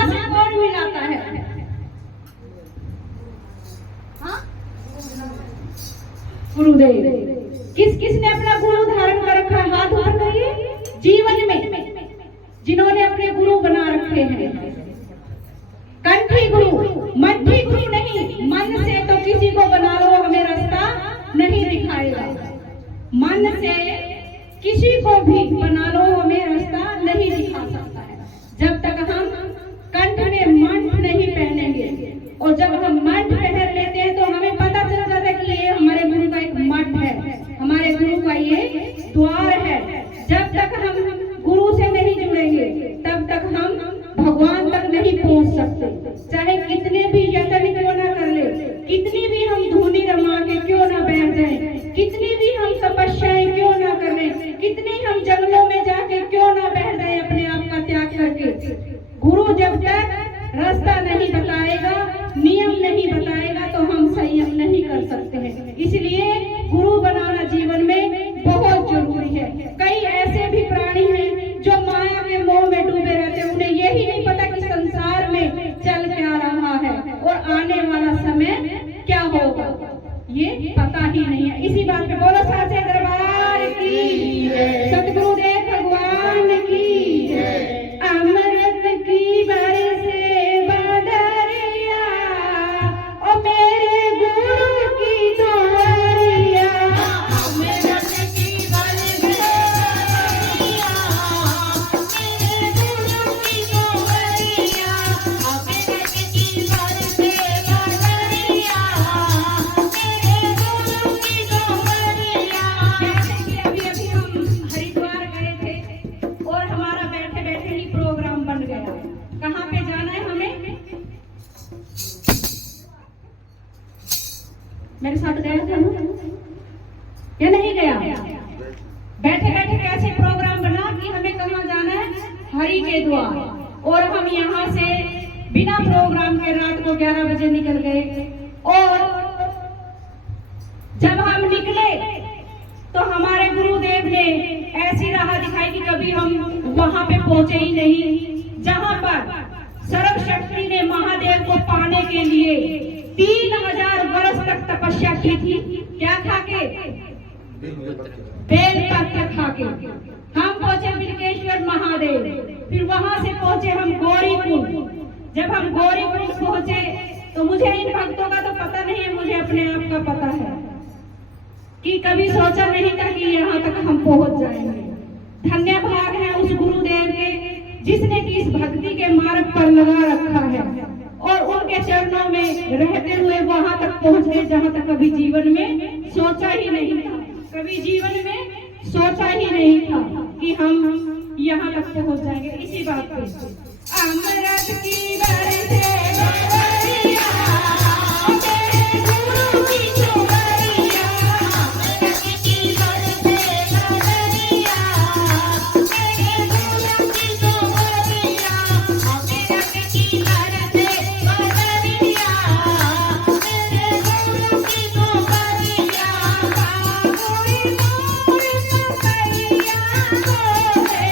माँ से कौन मिलाता है? हाँ? गुरुदेव। किसने अपना गुरु धारण कर रखा है? हाथ ऊपर करिए। जीवन में जिन्होंने अपने गुरु बना रखे हैं, कंठी गुरु, मठी गुरु नहीं। मन से तो किसी को बना लो, हमें रास्ता नहीं दिखाएगा। मन से किसी को भी बना लो, हमें रास्ता नहीं दिखा सकता है जब तक हम कंठ में मंठ नहीं पहनेंगे। और जब हम मंठ पहन लेते हैं तो हमें पता चल जाता है कि ये हमारे गुरु का एक मठ है, हमारे गुरु का ये द्वार है। जब तक हम गुरु से नहीं जुड़ेंगे तब तक हम भगवान तक नहीं पहुंच सकते। चाहे कितने भी यत्न क्यों ना कर ले, कितनी भी हम धुनी रमा के क्यों ना बैठ जाए, कितनी भी हम तपस्याएं क्यों ना कर ले, कितनी हम जंगलों में जाके क्यों ना बैठ जाए अपने आप का त्याग करके, गुरु जब तक रास्ता नहीं बताएगा, नियम नहीं बताएगा तो हम संयम नहीं कर सकते हैं। इसलिए गुरु बनाना जीवन में बहुत जरूरी है। कई ऐसे भी प्राणी हैं जो माया के मोह में डूबे रहते हैं, उन्हें यही नहीं पता कि संसार में चल क्या रहा है और आने वाला समय क्या होगा, ये पता ही नहीं है। इसी बात पे बोलो साचे दरबार की, सतगुरुदेव भगवान की, अमृत की बरसे बदरिया, ओ मेरे गुरु की दोहरिया, अमृत की बरसे बदरिया, मेरे गुरु की दोहरिया, अमृत की बरसे बदरिया, मेरे गुरु की दोहरिया। जैसे कि अभी हम हरिद्वार गए थे और हमारा बैठे बैठे ही प्रोग्राम बन गया। कहाँ पे जाना है हमें? मेरे साथ गया था ना या नहीं गया? बैठे बैठे कैसे प्रोग्राम बना कि हमें कहाँ जाना है? हरि के द्वार। और हम यहाँ से बिना प्रोग्राम के रात को 11 बजे निकल गए। और जब हम निकले तो हमारे गुरुदेव ने ऐसी राह दिखाई कि कभी हम वहां पे पहुंचे ही नहीं, जहां पर सर्वशक्ति ने महादेव को पाने के लिए 3000 वर्ष तक तपस्या की थी। क्या खा के? बेल पत्र खा के। हम पहुंचे बिलकेश्वर महादेव, फिर वहां से पहुंचे हम गौरीकुंड। जब हम गौरीकुंड पहुंचे तो मुझे इन भक्तों का तो पता नहीं है, मुझे अपने आप का पता है कि कभी सोचा नहीं था कि यहाँ तक हम पहुंच जाएंगे। धन्य भाग है उस गुरुदेव के जिसने कि इस भक्ति के मार्ग पर लगा रखा है और उनके चरणों में रहते हुए वहां तक पहुंचे जहां तक कभी जीवन में सोचा ही नहीं था। कभी जीवन में सोचा ही नहीं था कि हम यहाँ तक पहुंच जाएंगे। इसी बात पे अमृत की बरसे बदरिया, मेरे गुरु की दोहरिया, अमृत की बरसे बदरिया, मेरे गुरु की दोहरिया, अमृत की बरसे बदरिया, मेरे गुरु की दोहरिया, कोई मोर सतैया बोले,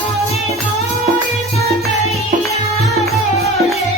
कोई मोर सतैया बोले।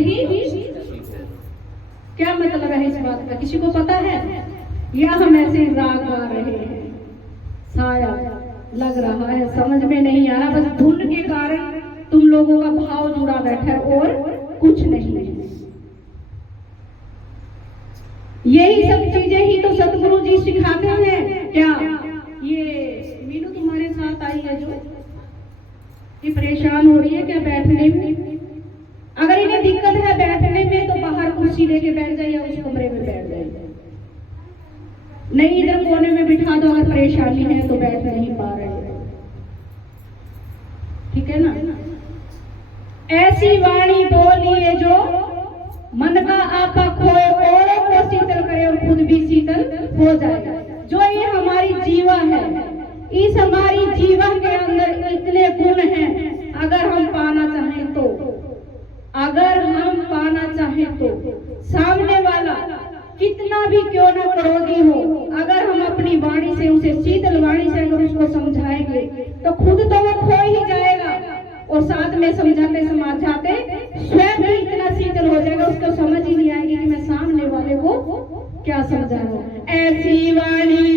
ही। क्या मतलब है इस बात का, किसी को पता है? या हम ऐसे राग गा रहे हैं, शायद लग रहा है, समझ में नहीं आ रहा, बस धुन के कारण तुम लोगों का भाव जुड़ा बैठा है और कुछ नहीं है। यही सब चीजें ही तो सतगुरु जी सिखाते हैं। क्या ये मीनू तुम्हारे साथ आई है जो ये परेशान हो रही है क्या बैठने में? अगर इन्हें दिक्कत है बैठने में तो बाहर कुर्सी लेके बैठ जाए या उस कमरे में बैठ जाए, नहीं इधर कोने में बिठा दो अगर परेशानी है तो बैठ नहीं पा रहे, ठीक है ना। ऐसी वाणी बोलिए जो मन का आपा खोए, औरों को शीतल करे और खुद भी शीतल हो जाए। जो ये हमारी जीवा है, इस हमारी जीवन के अंदर इतने गुण हैं, अगर हम पाना चाहें तो, अगर हम पाना चाहें तो, सामने वाला कितना भी क्यों ना क्रोधी हो, अगर हम अपनी वाणी से उसे शीतल वाणी से अगर उसको समझाएंगे तो खुद तो वो खो ही जाएगा और साथ में समझाते समझाते स्वयं भी इतना शीतल हो जाएगा उसको समझ ही नहीं आएगी कि मैं सामने वाले को क्या समझा रहा हूं। ऐसी वाणी